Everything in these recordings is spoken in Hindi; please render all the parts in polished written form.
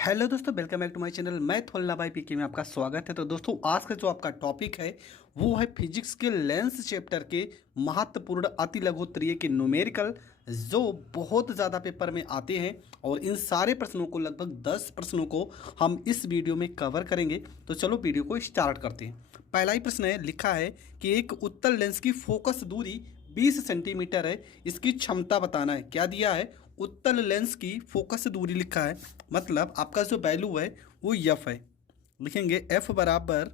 हेलो दोस्तों, welcome back to my channel. मैं थोल्ला भाई पीके में आपका स्वागत है। तो दोस्तों, आज का जो आपका टॉपिक है वो है फिजिक्स के लेंस चैप्टर के महत्वपूर्ण अति लघुत्तरीय के न्यूमेरिकल, जो बहुत ज़्यादा पेपर में आते हैं। और इन सारे प्रश्नों को, लगभग 10 प्रश्नों को हम इस वीडियो में कवर करेंगे। तो चलो वीडियो को स्टार्ट करते हैं। पहला ही प्रश्न है, लिखा है कि एक उत्तल लेंस की फोकस दूरी 20 सेंटीमीटर है, इसकी क्षमता बताना है। क्या दिया है? उत्तल लेंस की फोकस दूरी लिखा है, मतलब आपका जो वैल्यू है वो एफ है। लिखेंगे एफ बराबर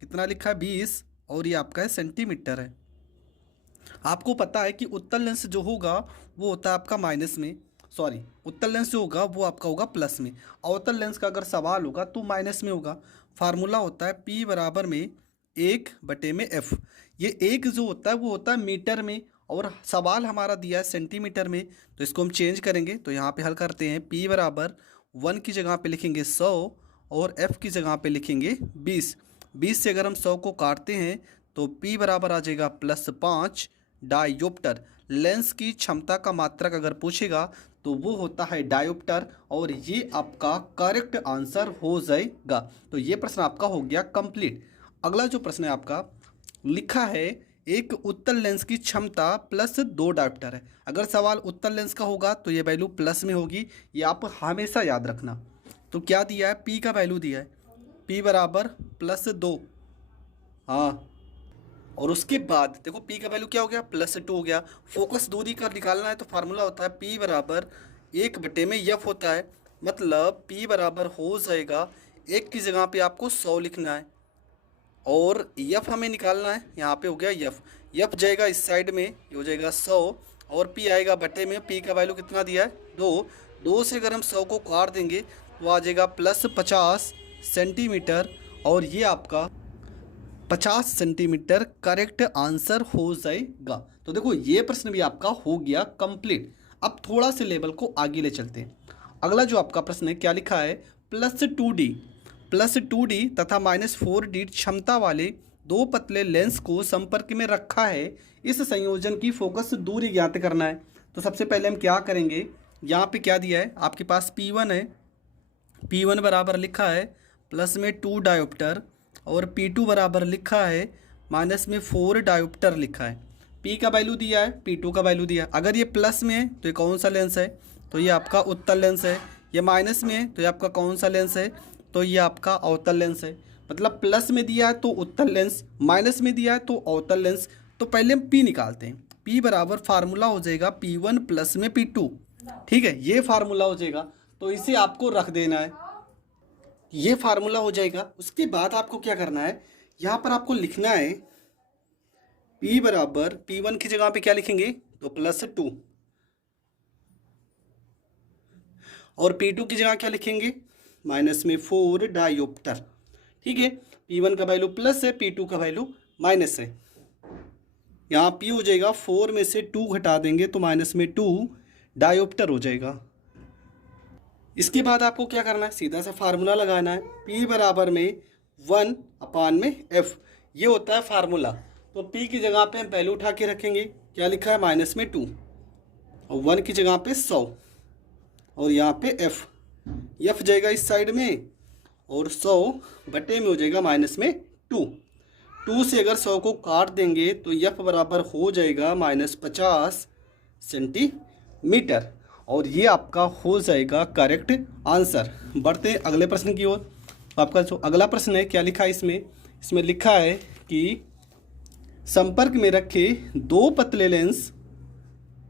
कितना लिखा है 20, और ये आपका है सेंटीमीटर है। आपको पता है कि उत्तल लेंस जो होगा वो होता है आपका माइनस में, सॉरी, उत्तल लेंस जो होगा वो आपका होगा प्लस में। अवतल लेंस का अगर सवाल होगा तो माइनस में होगा। फार्मूला होता है पी बराबर में 1/एफ। ये एक जो होता है वो होता है मीटर में, और सवाल हमारा दिया है सेंटीमीटर में, तो इसको हम चेंज करेंगे। तो यहाँ पे हल करते हैं। पी बराबर 1 की जगह पे लिखेंगे 100, और एफ़ की जगह पे लिखेंगे 20। 20 से अगर हम 100 को काटते हैं तो पी बराबर आ जाएगा +5 डायोप्टर। लेंस की क्षमता का मात्रक अगर पूछेगा तो वो होता है डायोप्टर, और ये आपका करेक्ट आंसर हो जाएगा। तो ये प्रश्न आपका हो गया कंप्लीट। अगला जो प्रश्न है आपका, लिखा है एक उत्तल लेंस की क्षमता +2 डायोप्टर है। अगर सवाल उत्तल लेंस का होगा तो ये वैल्यू प्लस में होगी, ये आप हमेशा याद रखना। तो क्या दिया है? पी का वैल्यू दिया है, पी बराबर +2। हाँ, और उसके बाद देखो पी का वैल्यू क्या हो गया? +2 हो गया। फोकस दूरी का निकालना है तो फार्मूला होता है पी बराबर 1/एफ होता है, मतलब पी बराबर हो जाएगा 1 की जगह पे आपको 100 लिखना है, और यफ हमें निकालना है। यहाँ पे हो गया यफ, यफ जाएगा इस साइड में, ये हो जाएगा 100, और पी आएगा बटे में। पी का वैल्यू कितना दिया है? 2। 2 से अगर हम 100 को काट देंगे तो आ जाएगा +50 सेंटीमीटर, और ये आपका 50 सेंटीमीटर करेक्ट आंसर हो जाएगा। तो देखो ये प्रश्न भी आपका हो गया कंप्लीट। अब थोड़ा से लेवल को आगे ले चलते हैं। अगला जो आपका प्रश्न है, क्या लिखा है? +2D तथा -4D क्षमता वाले दो पतले लेंस को संपर्क में रखा है। इस संयोजन की फोकस दूरी ज्ञात करना है। तो सबसे पहले हम क्या करेंगे, यहाँ पे क्या दिया है आपके पास? P1 है। P1 बराबर लिखा है +2 डायोप्टर, और P2 बराबर लिखा है -4 डायोप्टर लिखा है। P का वैल्यू दिया है, P2 का वैल्यू दिया है। अगर ये प्लस में है तो ये कौन सा लेंस है? तो ये आपका उत्तल लेंस है। ये माइनस में है तो ये आपका कौन सा लेंस है? तो ये आपका अवतल लेंस है। मतलब प्लस में दिया है तो उत्तल लेंस, माइनस में दिया है तो अवतल लेंस। तो पहले हम P निकालते हैं। P बराबर फार्मूला हो जाएगा P1 प्लस में P2। ठीक है, ये फार्मूला हो जाएगा, तो इसे आपको रख देना है। ये फार्मूला हो जाएगा। उसके बाद आपको क्या करना है, यहाँ पर आपको लिखना है P बराबर P1 की जगह पे क्या लिखेंगे? तो +2, और P2 की जगह क्या लिखेंगे? -4 डायोप्टर। ठीक है, P1 का वैल्यू प्लस है, P2 का वैल्यू माइनस है। यहाँ P हो जाएगा 4 में से 2 घटा देंगे तो -2 डायोप्टर हो जाएगा। इसके बाद आपको क्या करना है? सीधा सा फार्मूला लगाना है। P बराबर में 1/f, ये होता है फार्मूला। तो P की जगह पे हम वैल्यू उठा के रखेंगे। क्या लिखा है? -2, और 1 की जगह पे 100, और यहाँ पे f जाएगा इस साइड में, और 100 बटे में हो जाएगा -2। 2 से अगर 100 को काट देंगे तो f बराबर हो जाएगा -50 सेंटीमीटर, और ये आपका हो जाएगा करेक्ट आंसर। बढ़ते हैं अगले प्रश्न की ओर। आपका जो अगला प्रश्न है, क्या लिखा है इसमें लिखा है कि संपर्क में रखे दो पतले लेंस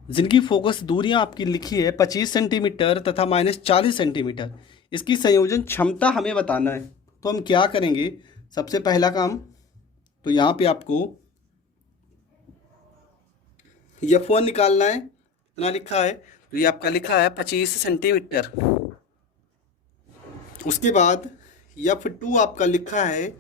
जिनकी फोकस दूरियां आपकी लिखी है 25 सेंटीमीटर तथा -40 सेंटीमीटर, इसकी संयोजन क्षमता हमें बताना है। तो हम क्या करेंगे? सबसे पहला काम, तो यहाँ पे आपको F1 निकालना है। कितना लिखा है? तो ये आपका लिखा है 25 सेंटीमीटर। उसके बाद F2 आपका लिखा है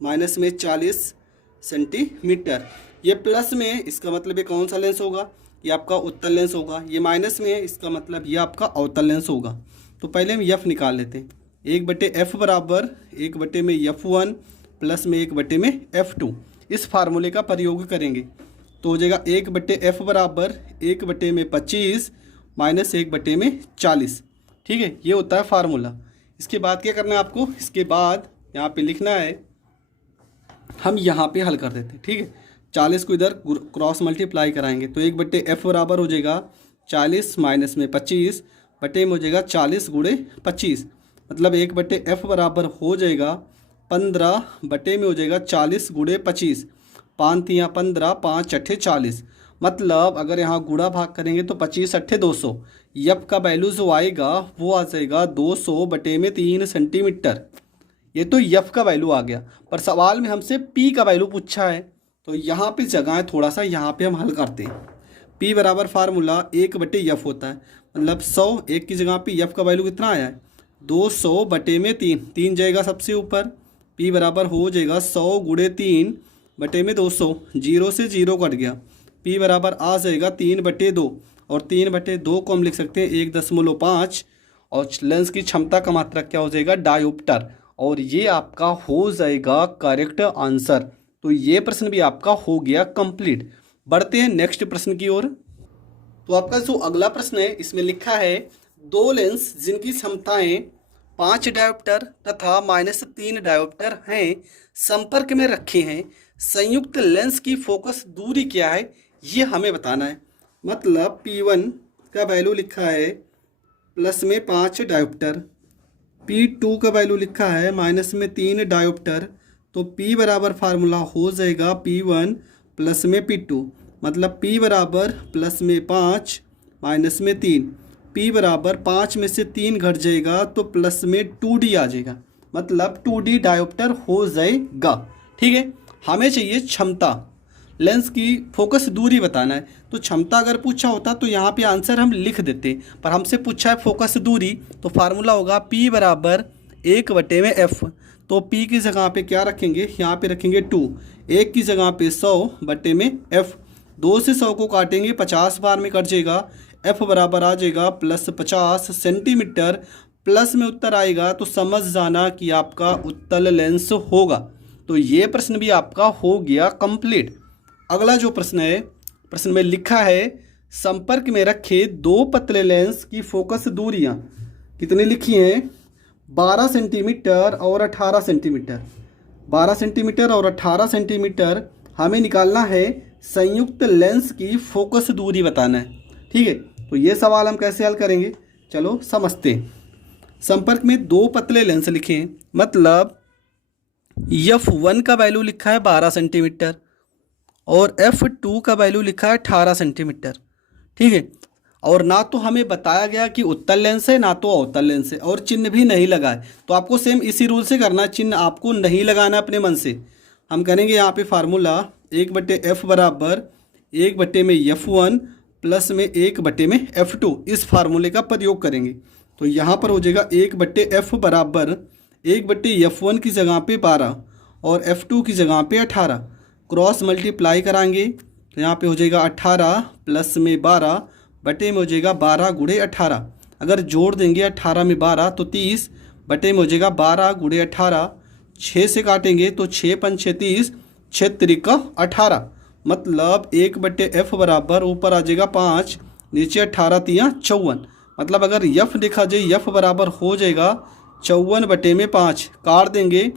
-40 सेंटीमीटर। ये प्लस में है, इसका मतलब ये कौन सा लेंस होगा? ये आपका उत्तल लेंस होगा। ये माइनस में है, इसका मतलब ये आपका अवतल लेंस होगा। तो पहले हम F निकाल लेते हैं। 1/f बराबर 1/F1 प्लस में 1/F2। इस फार्मूले का प्रयोग करेंगे तो हो जाएगा 1/f बराबर 1/25 -1/40। ठीक है, ये होता है फार्मूला। इसके बाद क्या करना है आपको, इसके बाद यहाँ पे लिखना है, हम यहाँ पे हल कर देते हैं, ठीक है। 40 को इधर क्रॉस मल्टीप्लाई कराएंगे तो 1/f बराबर हो जाएगा 40 माइनस में 25 बटे में हो जाएगा 40 गुणे 25, मतलब 1/f बराबर हो जाएगा 15 बटे में हो जाएगा 40 गुणे 25, 5 तियाँ 15, 5 अट्ठे 40, मतलब अगर यहाँ गुणा भाग करेंगे तो 25 अट्ठे 200, यफ का वैल्यू जो आएगा वो आ जाएगा 200 बटे में 3 सेंटीमीटर। ये तो यफ का वैल्यू आ गया, पर सवाल में हमसे पी का वैल्यू पूछा है, तो यहाँ पे जगह है थोड़ा सा, यहाँ पे हम हल करते हैं। पी बराबर फार्मूला 1/यफ होता है, मतलब 100, 1 की जगह पे यफ का वैल्यू कितना आया है 200 बटे में 3 जाएगा सबसे ऊपर, पी बराबर हो जाएगा 100 गुणे 3 बटे में 200, 0 से 0 कट गया, पी बराबर आ जाएगा 3/2, और 3/2 को हम लिख सकते हैं 1.5, और लेंस की क्षमता का मात्रक क्या हो जाएगा डायोप्टर, और ये आपका हो जाएगा करेक्ट आंसर। तो ये प्रश्न भी आपका हो गया कंप्लीट। बढ़ते हैं नेक्स्ट प्रश्न की ओर। तो आपका जो अगला प्रश्न है इसमें लिखा है, दो लेंस जिनकी क्षमताएं 5 डायोप्टर तथा -3 डायोप्टर हैं संपर्क में रखे हैं, संयुक्त लेंस की फोकस दूरी क्या है ये हमें बताना है। मतलब P1 का वैल्यू लिखा है प्लस में 5 डायोप्टर, P2 का वैल्यू लिखा है माइनस में 3 डायोप्टर, तो P बराबर फार्मूला हो जाएगा P1 प्लस में P2, मतलब P बराबर प्लस में 5 माइनस में 3, P बराबर 5 में से 3 घट जाएगा तो प्लस में 2D आ जाएगा, मतलब 2D डायोप्टर हो जाएगा, ठीक है। हमें चाहिए क्षमता, लेंस की फोकस दूरी बताना है, तो क्षमता अगर पूछा होता तो यहाँ पे आंसर हम लिख देते, पर हमसे पूछा है फोकस दूरी, तो फार्मूला होगा P बराबर 1/f, तो P की जगह पे क्या रखेंगे, यहाँ पे रखेंगे 2, 1 की जगह पे 100 बटे में f, 2 से 100 को काटेंगे 50 बार में कट जाएगा, f बराबर आ जाएगा +50 सेंटीमीटर, प्लस में उत्तर आएगा तो समझ जाना कि आपका उत्तल लेंस होगा। तो ये प्रश्न भी आपका हो गया कंप्लीट। अगला जो प्रश्न है, प्रश्न में लिखा है, संपर्क में रखे दो पतले लेंस की फोकस दूरियां कितनी लिखी हैं, 12 सेंटीमीटर और 18 सेंटीमीटर, 12 सेंटीमीटर और 18 सेंटीमीटर हमें निकालना है, संयुक्त लेंस की फोकस दूरी बताना है, ठीक है। तो ये सवाल हम कैसे हल करेंगे, चलो समझते हैं। संपर्क में दो पतले लेंस लिखे हैं, मतलब F1 का वैल्यू लिखा है 12 सेंटीमीटर और F2 का वैल्यू लिखा है 18 सेंटीमीटर, ठीक है। और ना तो हमें बताया गया कि उत्तल लेंस है ना तो अवतल लेंस है, और चिन्ह भी नहीं लगा है, तो आपको सेम इसी रूल से करना है, चिन्ह आपको नहीं लगाना अपने मन से। हम करेंगे यहाँ पे फार्मूला 1/f बराबर 1 में F1 प्लस में 1 में F2, इस फार्मूले का प्रयोग करेंगे। तो यहाँ पर हो जाएगा 1/f बराबर 1/f1 की जगह पे 12 और F2 की जगह पे 18, क्रॉस मल्टीप्लाई कराएंगे तो यहाँ पे हो जाएगा 18 प्लस में 12 बटे में हो जाएगा 12 गुणे 18, अगर जोड़ देंगे 18 में 12 तो 30 बटे में हो जाएगा 12 गुणे 18, 6 से काटेंगे तो 6 पंच 30, 6 त्रिका 18, मतलब 1/f बराबर ऊपर आ जाएगा 5, नीचे 18 तियाँ 54, मतलब अगर यफ लिखा जाए यफ बराबर हो जाएगा 54 बटे में 5, काट देंगे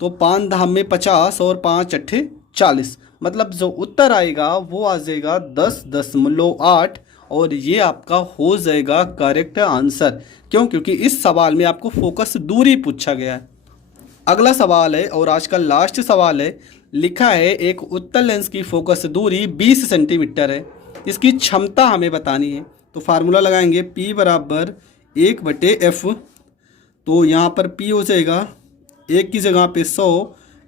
तो 5 धाम में 50 और 5 अट्ठे 40, मतलब जो उत्तर आएगा वो आ जाएगा 10.8, और ये आपका हो जाएगा करेक्ट आंसर। क्यों? क्योंकि इस सवाल में आपको फोकस दूरी पूछा गया है। अगला सवाल है और आज का लास्ट सवाल है, लिखा है एक उत्तल लेंस की फोकस दूरी 20 सेंटीमीटर है, इसकी क्षमता हमें बतानी है। तो फार्मूला लगाएंगे P बराबर 1/f, तो यहाँ पर P हो जाएगा 1 की जगह पे 100,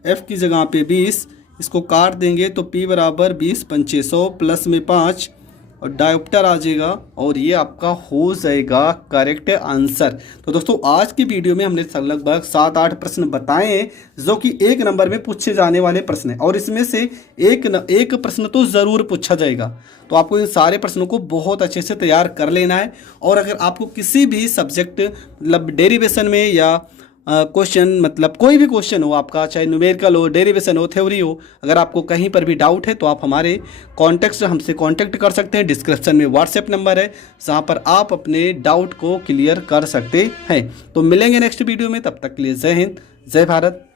F की जगह पे 20, इसको काट देंगे तो P बराबर 20 पंचे 100 प्लस में 5 और डायोप्टर आ जाएगा, और ये आपका हो जाएगा करेक्ट आंसर। तो दोस्तों आज की वीडियो में हमने लगभग 7-8 प्रश्न बताए हैं जो कि 1 नंबर में पूछे जाने वाले प्रश्न हैं, और इसमें से एक प्रश्न तो ज़रूर पूछा जाएगा। तो आपको इन सारे प्रश्नों को बहुत अच्छे से तैयार कर लेना है। और अगर आपको किसी भी सब्जेक्ट मतलब डेरिवेशन में या क्वेश्चन, मतलब कोई भी क्वेश्चन हो आपका, चाहे न्यूमेरिकल हो, डेरिवेशन हो, थ्योरी हो, अगर आपको कहीं पर भी डाउट है तो आप हमारे हमसे कांटेक्ट कर सकते हैं। डिस्क्रिप्शन में व्हाट्सएप नंबर है, जहाँ पर आप अपने डाउट को क्लियर कर सकते हैं। तो मिलेंगे नेक्स्ट वीडियो में, तब तक के लिए जय हिंद, जय भारत।